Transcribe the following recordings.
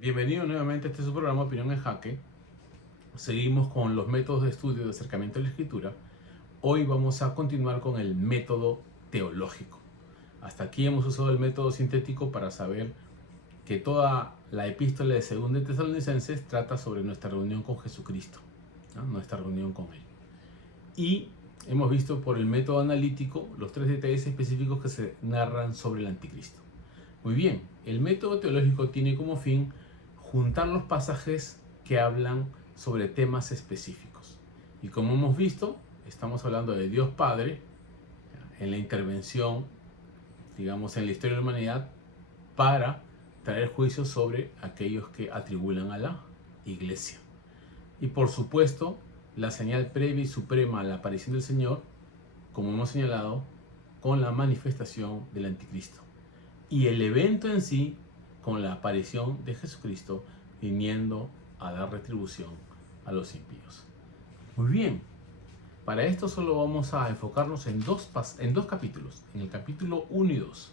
Bienvenido nuevamente a este su programa Opinión en Jaque. Seguimos con los métodos de estudio de acercamiento a la escritura. Hoy vamos a continuar con el método teológico. Hasta aquí hemos usado el método sintético para saber que toda la epístola de 2 Tesalonicenses trata sobre nuestra reunión con Jesucristo, ¿no? Nuestra reunión con Él. Y hemos visto por el método analítico los 3 detalles específicos que se narran sobre el anticristo. Muy bien, el método teológico tiene como fin juntar los pasajes que hablan sobre temas específicos. Y como hemos visto, estamos hablando de Dios Padre en la intervención, digamos, en la historia de la humanidad para traer juicio sobre aquellos que atribulan a la iglesia. Y por supuesto, la señal previa y suprema a la aparición del Señor, como hemos señalado, con la manifestación del anticristo. Y el evento en sí con la aparición de Jesucristo viniendo a dar retribución a los impíos. Muy bien, para esto solo vamos a enfocarnos en dos capítulos, en el capítulo 1 y 2.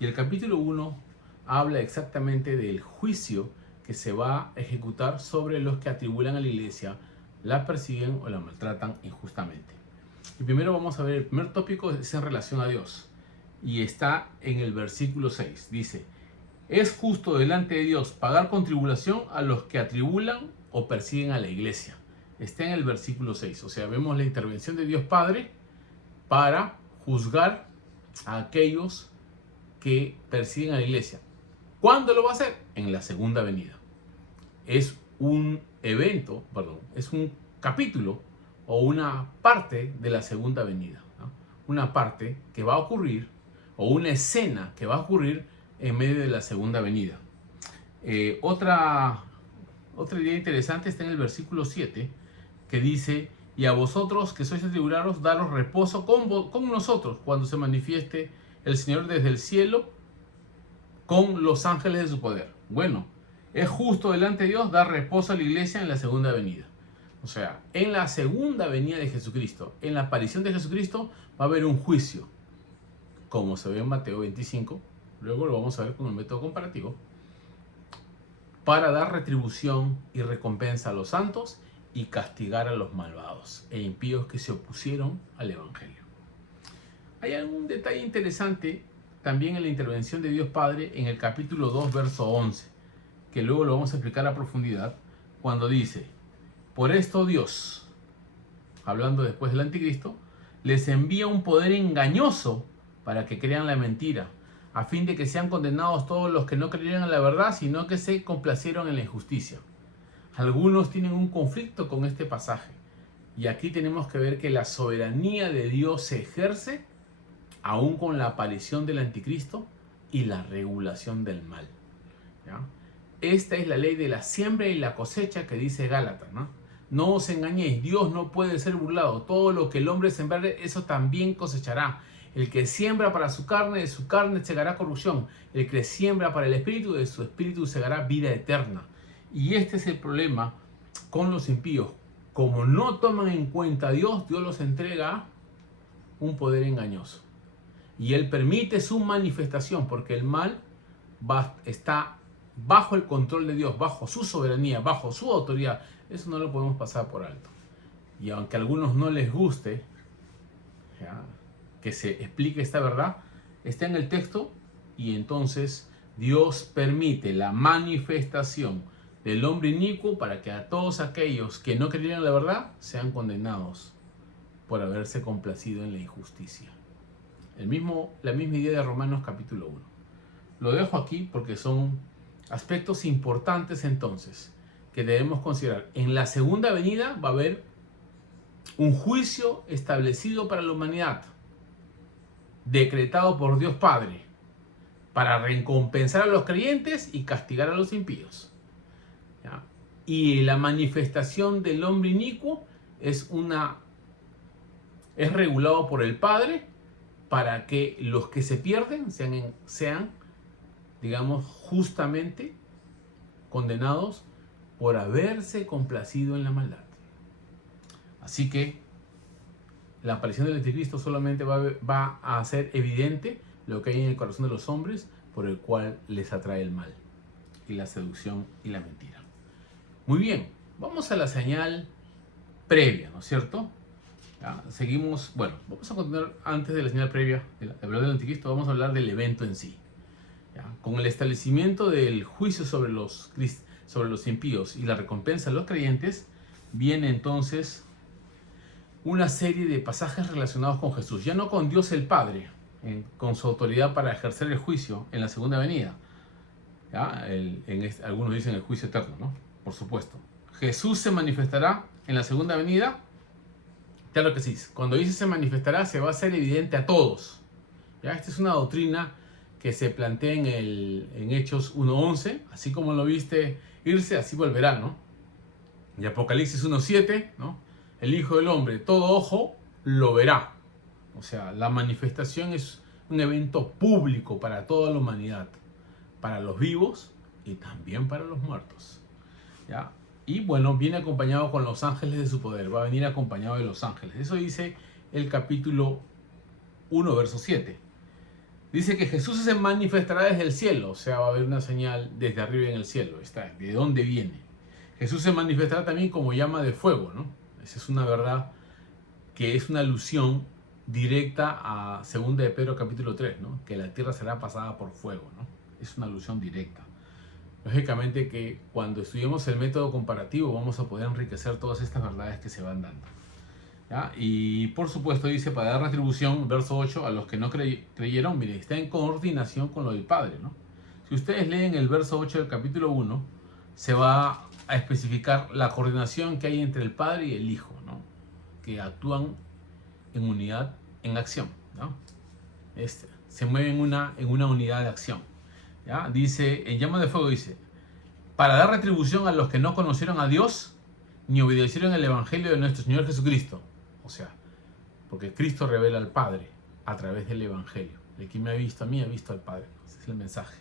Y el capítulo 1 habla exactamente del juicio que se va a ejecutar sobre los que atribulan a la iglesia, la persiguen o la maltratan injustamente. Y primero vamos a ver, el primer tópico es en relación a Dios. Y está en el versículo 6. Dice: es justo delante de Dios pagar con tribulación a los que atribulan o persiguen a la iglesia. Está en el versículo 6. O sea, vemos la intervención de Dios Padre para juzgar a aquellos que persiguen a la iglesia. ¿Cuándo lo va a hacer? En la segunda venida. Es un evento, es un capítulo o una parte de la segunda venida, ¿no? Una parte que va a ocurrir, o una escena que va a ocurrir en medio de la segunda venida. Otra idea interesante está en el versículo 7, que dice: y a vosotros que sois atribulados, daros reposo con nosotros cuando se manifieste el Señor desde el cielo con los ángeles de su poder. Bueno, es justo delante de Dios dar reposo a la iglesia en la segunda venida. O sea, en la segunda venida de Jesucristo, en la aparición de Jesucristo, va a haber un juicio, como se ve en Mateo 25, luego lo vamos a ver con el método comparativo, para dar retribución y recompensa a los santos y castigar a los malvados e impíos que se opusieron al Evangelio. Hay algún detalle interesante también en la intervención de Dios Padre en el capítulo 2, verso 11, que luego lo vamos a explicar a profundidad, cuando dice: por esto Dios, hablando después del anticristo, les envía un poder engañoso para que crean la mentira, a fin de que sean condenados todos los que no creyeron en la verdad, sino que se complacieron en la injusticia. Algunos tienen un conflicto con este pasaje, y aquí tenemos que ver que la soberanía de Dios se ejerce aún con la aparición del anticristo y la regulación del mal, ¿ya? Esta es la ley de la siembra y la cosecha que dice Gálatas, ¿no? No os engañéis, Dios no puede ser burlado. Todo lo que el hombre sembrare, eso también cosechará. El que siembra para su carne, de su carne segará corrupción. El que siembra para el espíritu, de su espíritu segará vida eterna. Y este es el problema con los impíos. Como no toman en cuenta a Dios, Dios los entrega un poder engañoso. Y Él permite su manifestación, porque el mal está bajo el control de Dios, bajo su soberanía, bajo su autoridad. Eso no lo podemos pasar por alto. Y aunque a algunos no les guste, ¿ya?, que se explique esta verdad, está en el texto, y entonces Dios permite la manifestación del hombre inicuo para que a todos aquellos que no creyeron la verdad sean condenados por haberse complacido en la injusticia. La misma idea de Romanos capítulo 1. Lo dejo aquí porque son aspectos importantes entonces que debemos considerar. En la segunda venida va a haber un juicio establecido para la humanidad, decretado por Dios Padre, para recompensar a los creyentes y castigar a los impíos, ¿ya? Y la manifestación del hombre inicuo es regulado por el Padre para que los que se pierden sean, digamos, justamente condenados por haberse complacido en la maldad. Así que la aparición del anticristo solamente va a hacer evidente lo que hay en el corazón de los hombres, por el cual les atrae el mal. y la seducción y la mentira. Muy bien, vamos a la señal previa, ¿no es cierto? ¿Ya? Seguimos, bueno, vamos a continuar antes de la señal previa de hablar del anticristo, vamos a hablar del evento en sí. ¿Ya? Con el establecimiento del juicio sobre los impíos y la recompensa de los creyentes, viene entonces una serie de pasajes relacionados con Jesús, ya no con Dios el Padre, con su autoridad para ejercer el juicio en la segunda venida. ¿Ya? Algunos dicen el juicio eterno, ¿no? Por supuesto. Jesús se manifestará en la segunda venida. Claro que sí. Cuando dice se manifestará, se va a hacer evidente a todos. ¿Ya? Esta es una doctrina que se plantea en Hechos 1:11. Así como lo viste irse, así volverá, ¿no? Y Apocalipsis 1:7, ¿no? El Hijo del Hombre, todo ojo lo verá. O sea, la manifestación es un evento público para toda la humanidad, para los vivos y también para los muertos. ¿Ya? Y bueno, viene acompañado con los ángeles de su poder, va a venir acompañado de los ángeles. Eso dice el capítulo 1, verso 7. Dice que Jesús se manifestará desde el cielo, o sea, va a haber una señal desde arriba en el cielo. Está, ¿de dónde viene? Jesús se manifestará también como llama de fuego, ¿no? Esa es una verdad que es una alusión directa a 2 de Pedro capítulo 3, ¿no? Que la tierra será pasada por fuego, ¿no? Es una alusión directa. Lógicamente que cuando estudiemos el método comparativo vamos a poder enriquecer todas estas verdades que se van dando. ¿Ya? Y por supuesto dice para dar retribución, verso 8, a los que no creyeron, mire, está en coordinación con lo del Padre, ¿no? Si ustedes leen el verso 8 del capítulo 1, se va a especificar la coordinación que hay entre el Padre y el Hijo, ¿no? Que actúan en unidad, en acción, ¿no? Se mueven en una unidad de acción. ¿Ya? Dice, en llama de fuego dice, para dar retribución a los que no conocieron a Dios ni obedecieron el Evangelio de nuestro Señor Jesucristo. O sea, porque Cristo revela al Padre a través del Evangelio. El que me ha visto a mí, ha visto al Padre. Ese es el mensaje.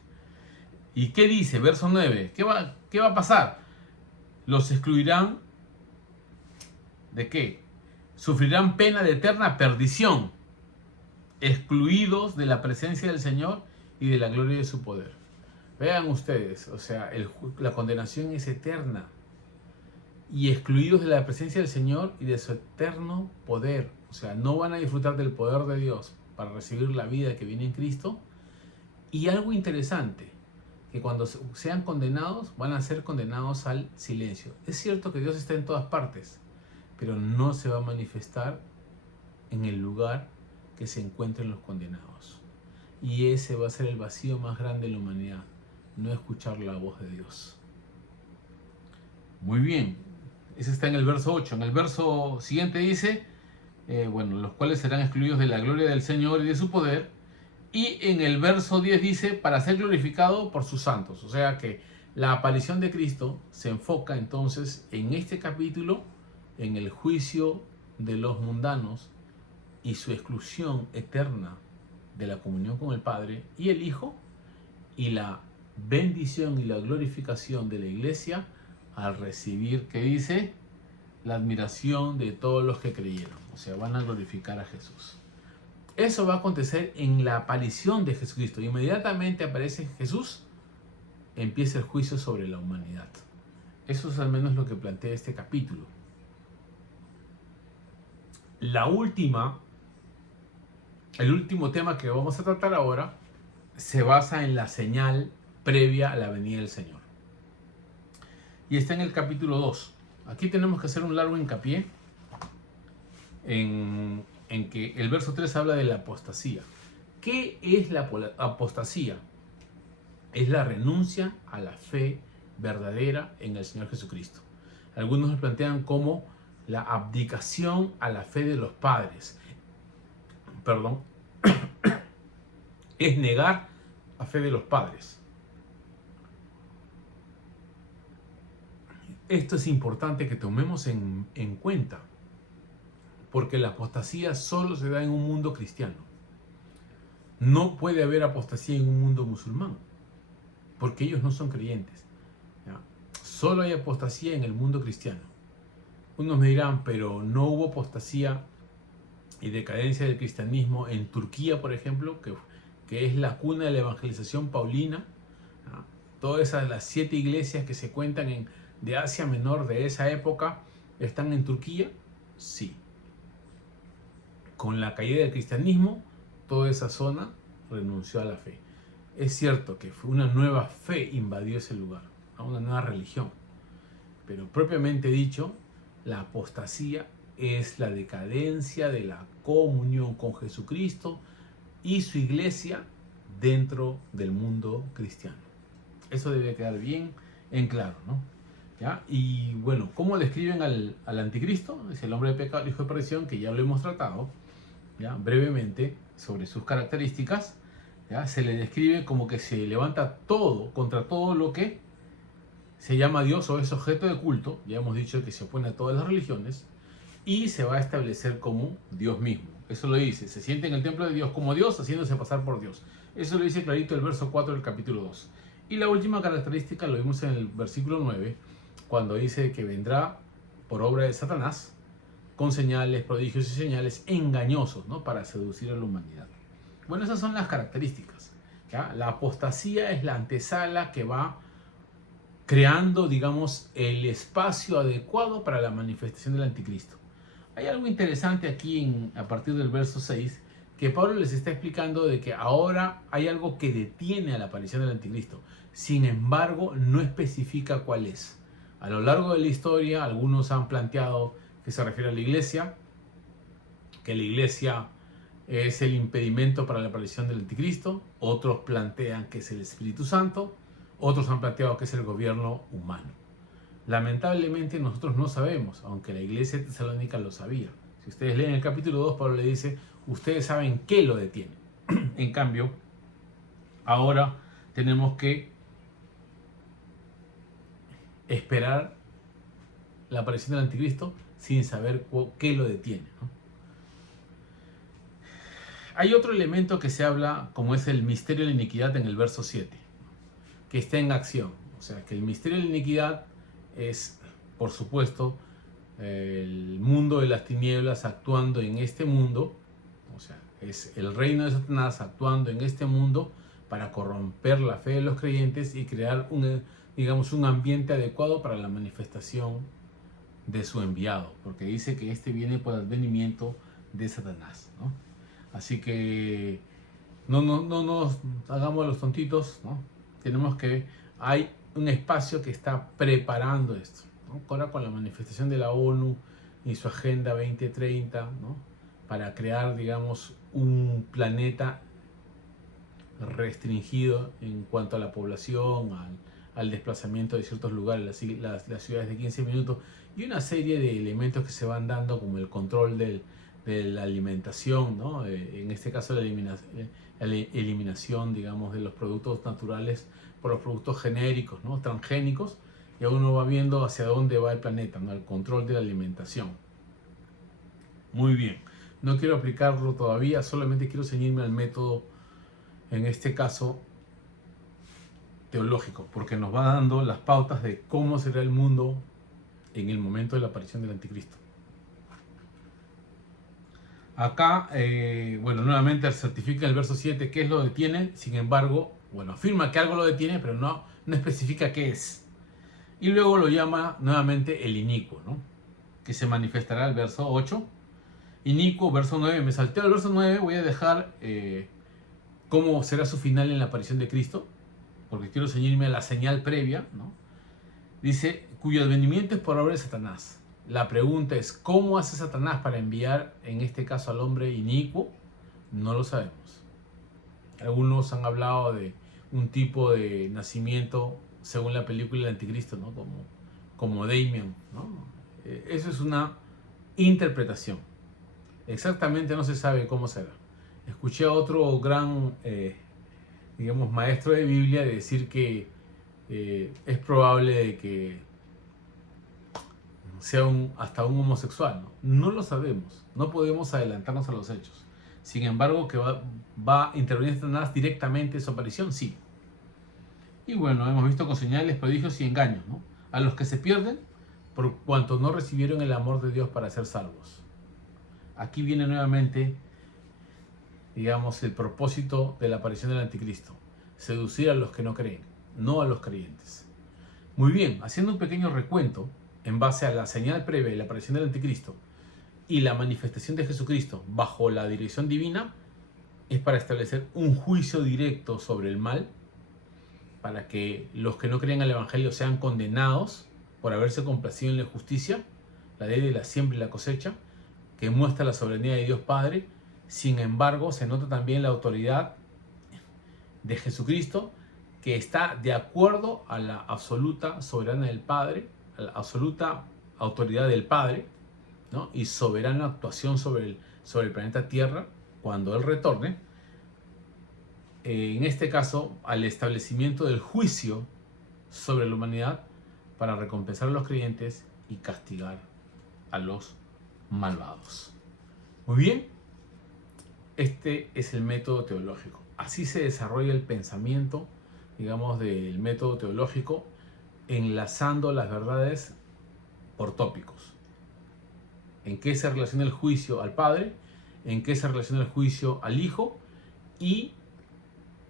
¿Y qué dice? Verso 9. ¿Qué va a pasar? Los excluirán ¿de qué? Sufrirán pena de eterna perdición, excluidos de la presencia del Señor y de la gloria de su poder. Vean ustedes, o sea, la condenación es eterna. Y excluidos de la presencia del Señor y de su eterno poder. O sea, no van a disfrutar del poder de Dios para recibir la vida que viene en Cristo. Y algo interesante, que cuando sean condenados, van a ser condenados al silencio. Es cierto que Dios está en todas partes, pero no se va a manifestar en el lugar que se encuentren los condenados. Y ese va a ser el vacío más grande de la humanidad, no escuchar la voz de Dios. Muy bien, ese está en el verso 8. En el verso siguiente dice, los cuales serán excluidos de la gloria del Señor y de su poder. Y en el verso 10 dice, para ser glorificado por sus santos. O sea que la aparición de Cristo se enfoca entonces en este capítulo, en el juicio de los mundanos y su exclusión eterna de la comunión con el Padre y el Hijo, y la bendición y la glorificación de la iglesia al recibir, ¿qué dice? La admiración de todos los que creyeron. O sea, van a glorificar a Jesús. Eso va a acontecer en la aparición de Jesucristo. Inmediatamente aparece Jesús, empieza el juicio sobre la humanidad. Eso es al menos lo que plantea este capítulo. El último tema que vamos a tratar ahora se basa en la señal previa a la venida del Señor. Y está en el capítulo 2. Aquí tenemos que hacer un largo hincapié en que el verso 3 habla de la apostasía. ¿Qué es la apostasía? Es la renuncia a la fe verdadera en el Señor Jesucristo. Algunos lo plantean como la abdicación a la fe de los padres. Es negar la fe de los padres. Esto es importante que tomemos en cuenta, porque la apostasía solo se da en un mundo cristiano. No puede haber apostasía en un mundo musulmán, porque ellos no son creyentes. ¿Ya? Solo hay apostasía en el mundo cristiano. Unos me dirán, pero no hubo apostasía y decadencia del cristianismo en Turquía, por ejemplo, que es la cuna de la evangelización paulina. ¿Ya? Todas las 7 iglesias que se cuentan de Asia Menor de esa época están en Turquía. Sí. Con la caída del cristianismo, toda esa zona renunció a la fe. Es cierto que una nueva fe invadió ese lugar, una nueva religión. Pero propiamente dicho, la apostasía es la decadencia de la comunión con Jesucristo y su iglesia dentro del mundo cristiano. Eso debe quedar bien en claro, ¿no? ¿Ya? Y bueno, ¿cómo describen al anticristo? Es el hombre de pecado, el hijo de perdición, que ya lo hemos tratado, ¿ya? Brevemente sobre sus características. ¿Ya? Se le describe como que se levanta contra todo lo que se llama Dios o es objeto de culto. Ya hemos dicho que se opone a todas las religiones y se va a establecer como Dios mismo. Eso lo dice, se siente en el templo de Dios como Dios, haciéndose pasar por Dios. Eso lo dice clarito el verso 4 del capítulo 2. Y la última característica lo vimos en el versículo 9, cuando dice que vendrá por obra de Satanás, con señales, prodigios y señales engañosos, ¿no? Para seducir a la humanidad. Bueno, esas son las características, ¿ya? La apostasía es la antesala que va creando, digamos, el espacio adecuado para la manifestación del anticristo. Hay algo interesante aquí a partir del verso 6, que Pablo les está explicando de que ahora hay algo que detiene a la aparición del anticristo. Sin embargo, no especifica cuál es. A lo largo de la historia, algunos han planteado que se refiere a la iglesia, que la iglesia es el impedimento para la aparición del anticristo. Otros plantean que es el Espíritu Santo. Otros han planteado que es el gobierno humano. Lamentablemente nosotros no sabemos, aunque la iglesia de Tesalónica lo sabía. Si ustedes leen el capítulo 2, Pablo le dice, ustedes saben qué lo detiene. En cambio, ahora tenemos que esperar la aparición del anticristo sin saber qué lo detiene, ¿no? Hay otro elemento que se habla, como es el misterio de la iniquidad en el verso 7, que está en acción. O sea, que el misterio de la iniquidad es, por supuesto, el mundo de las tinieblas actuando en este mundo. O sea, es el reino de Satanás actuando en este mundo para corromper la fe de los creyentes y crear un ambiente adecuado para la manifestación de su enviado, porque dice que este viene por advenimiento de Satanás, ¿no? Así que no nos hagamos los tontitos, ¿no? Tenemos que, hay un espacio que está preparando esto, ¿no? Ahora con la manifestación de la ONU y su Agenda 2030, ¿no? Para crear, digamos, un planeta restringido en cuanto a la población, al desplazamiento de ciertos lugares, las ciudades de 15 minutos y una serie de elementos que se van dando como el control de la alimentación, ¿no? En este caso la eliminación, digamos, de los productos naturales por los productos genéricos, ¿no? Transgénicos, y uno va viendo hacia dónde va el planeta, ¿no? El control de la alimentación. Muy bien, no quiero aplicarlo todavía, solamente quiero ceñirme al método, en este caso teológico, porque nos va dando las pautas de cómo será el mundo en el momento de la aparición del anticristo. Acá, bueno, nuevamente certifica el verso 7 qué es lo detiene, sin embargo, bueno, afirma que algo lo detiene, pero no especifica qué es. Y luego lo llama nuevamente el inicuo, ¿no? Que se manifestará el verso 8. Inicuo, verso 9, me salteo el verso 9, voy a dejar cómo será su final en la aparición de Cristo, porque quiero ceñirme a la señal previa, ¿no? Dice, cuyo advenimiento es por obra de Satanás. La pregunta es, ¿cómo hace Satanás para enviar, en este caso, al hombre inicuo? No lo sabemos. Algunos han hablado de un tipo de nacimiento, según la película El Anticristo, ¿no? Como Damien, ¿no? Eso es una interpretación. Exactamente no se sabe cómo será. Escuché a otro gran, digamos, maestro de Biblia decir que es probable de que sea hasta un homosexual, ¿no? No lo sabemos, no podemos adelantarnos a los hechos. Sin embargo, que va a intervenir Satanás directamente en su aparición, sí. Y bueno, hemos visto con señales, prodigios y engaños, ¿no? A los que se pierden por cuanto no recibieron el amor de Dios para ser salvos. Aquí viene nuevamente, digamos, el propósito de la aparición del anticristo: seducir a los que no creen. no a los creyentes. Muy bien, haciendo un pequeño recuento en base a la señal previa y la aparición del anticristo y la manifestación de Jesucristo bajo la dirección divina, es para establecer un juicio directo sobre el mal, para que los que no creen al Evangelio sean condenados por haberse complacido en la injusticia, la ley de la siembra y la cosecha, que muestra la soberanía de Dios Padre. Sin embargo, se nota también la autoridad de Jesucristo, que está de acuerdo a la absoluta soberanía del Padre, a la absoluta autoridad del Padre, ¿no? Y soberana actuación sobre el planeta Tierra cuando Él retorne. En este caso, al establecimiento del juicio sobre la humanidad para recompensar a los creyentes y castigar a los malvados. Muy bien, este es el método teológico. Así se desarrolla el pensamiento, digamos, del método teológico, enlazando las verdades por tópicos. ¿En qué se relaciona el juicio al Padre? ¿En qué se relaciona el juicio al Hijo? Y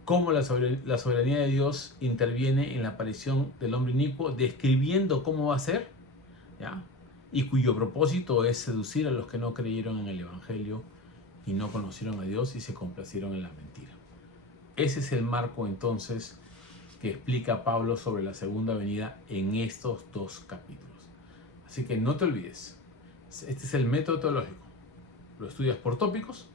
cómo la soberanía de Dios interviene en la aparición del hombre inicuo, describiendo cómo va a ser, ¿ya? Y cuyo propósito es seducir a los que no creyeron en el Evangelio y no conocieron a Dios y se complacieron en la mentira. Ese es el marco entonces que explica Pablo sobre la segunda venida en estos dos capítulos. Así que no te olvides, este es el método teológico. Lo estudias por tópicos,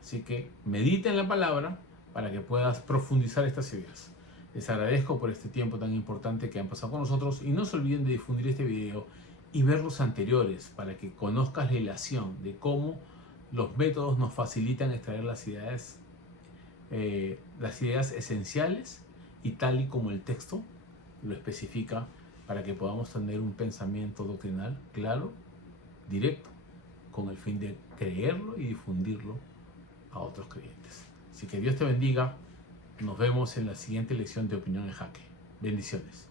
así que medita en la palabra para que puedas profundizar estas ideas. Les agradezco por este tiempo tan importante que han pasado con nosotros y no se olviden de difundir este video y ver los anteriores para que conozcas la relación de cómo los métodos nos facilitan extraer las ideas esenciales y tal y como el texto lo especifica, para que podamos tener un pensamiento doctrinal claro, directo, con el fin de creerlo y difundirlo a otros creyentes. Así que Dios te bendiga. Nos vemos en la siguiente lección de Opinión en Jaque. Bendiciones.